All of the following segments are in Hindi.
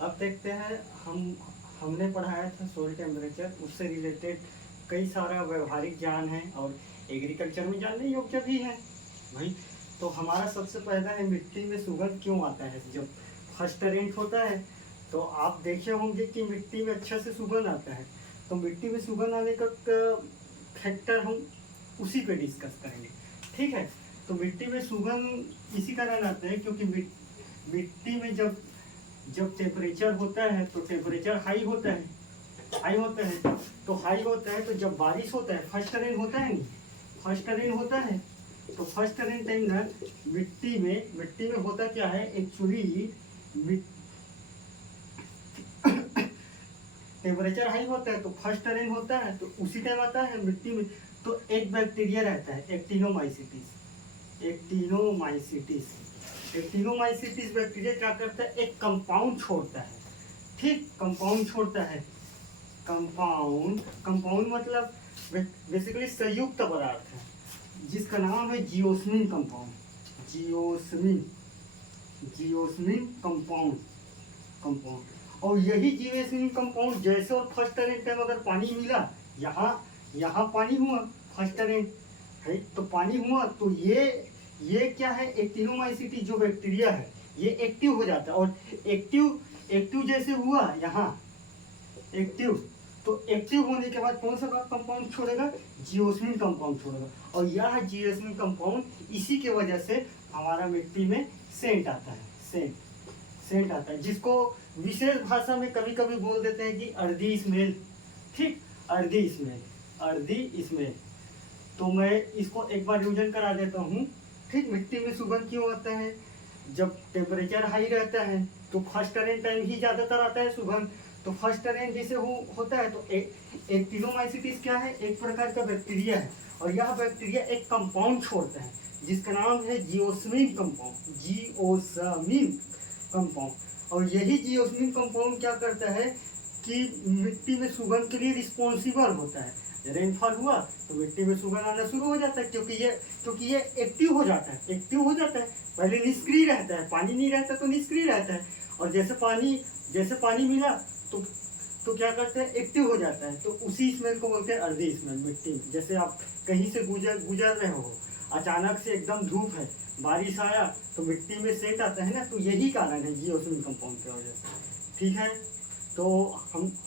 अब देखते हैं हमने पढ़ाया था सॉइल टेम्परेचर, उससे रिलेटेड कई सारा व्यवहारिक ज्ञान है और एग्रीकल्चर में जानने योग्य भी है भाई। तो हमारा सबसे पहला है मिट्टी में सुगंध क्यों आता है। जब फर्स्ट रेंट होता है तो आप देखे होंगे कि मिट्टी में अच्छा से सुगंध आता है। तो मिट्टी में सुगंध आने का फैक्टर हम उसी पे डिस्कस करेंगे, ठीक है। तो मिट्टी में सुगंध इसी कारण आता है क्योंकि मिट्टी में जब जब टेम्परेचर होता है तो टेम्परेचर हाई होता है, तो हाई होता है तो जब बारिश होता है, फर्स्ट रेन होता है नहीं, फर्स्ट रेन होता है तो फर्स्ट रेन टाइम ना मिट्टी में होता क्या है एक्चुअली, टेम्परेचर हाई होता है तो फर्स्ट रेन होता है तो उसी टाइम आता है मिट्टी में। तो एक बैक्टीरिया रहता है एक्टिनोमाइसिटिस बैक्टीरिया क्या करता है, एक कंपाउंड छोड़ता है, ठीक, कंपाउंड छोड़ता है। कंपाउंड मतलब बेसिकली संयुक्त पदार्थ है जिसका नाम है जियोस्मिन कंपाउंड, जियोस्मिन कंपाउंड। और यही जियोस्मिन कंपाउंड जैसे और फर्स्ट रेन टाइम अगर पानी मिला, यहाँ पानी हुआ, फर्स्ट रेन है तो पानी हुआ, तो ये क्या है, एक्टिनोमाइसिटी जो बैक्टीरिया है ये एक्टिव हो जाता है। और एक्टिव जैसे हुआ यहाँ एक्टिव, तो एक्टिव होने के बाद कौन सा कंपाउंड छोड़ेगा, जियोस्मिन कंपाउंड छोड़ेगा। और यह जियोस्मिन कंपाउंड इसी के वजह से हमारा मिट्टी में सेंट आता है, सेंट आता है, जिसको विशेष भाषा में कभी कभी बोल देते हैं कि अर्दी स्मेल, ठीक, अर्दी स्मेल। तो मैं इसको एक बार रिविजन करा देता हूँ, ठीक। मिट्टी में सुगंध क्यों आता है, जब टेम्परेचर हाई रहता है तो फर्स्ट रेन टाइम ही ज़्यादातर आता है सुगंध। तो फर्स्ट रेन जैसे होता है तो एक्टिनोमाइसिटिस क्या है, एक प्रकार का बैक्टीरिया है और यह बैक्टीरिया एक कंपाउंड छोड़ता है जिसका नाम है जियोस्मिन कंपाउंड। और यही जियोस्मिन कंपाउंड क्या करता है कि मिट्टी में सुगंध के लिए रिस्पॉन्सिबल होता है। रेनफॉल हुआ तो मिट्टी में सुगंध आना शुरू हो जाता है क्योंकि ये एक्टिव हो जाता है। पहले निष्क्रिय रहता है, पानी नहीं रहता तो निष्क्रिय रहता है, और जैसे पानी मिला तो क्या करते हैं, एक्टिव हो जाता है। तो उसी स्मेल को बोलते हैं अर्दी स्मेल मिट्टी में। जैसे आप कहीं से गुजर रहे हो, अचानक से एकदम धूप है, बारिश आया तो मिट्टी में सेंट आता है ना, तो यही कारण है जियोस्मिन कंपाउंड की वजह से, ठीक है। तो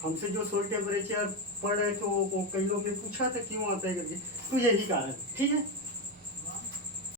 हमसे जो सॉइल टेम्परेचर पढ़ रहे थे वो कई लोग ने पूछा था क्यों आता है करके, तो यही कारण, ठीक है।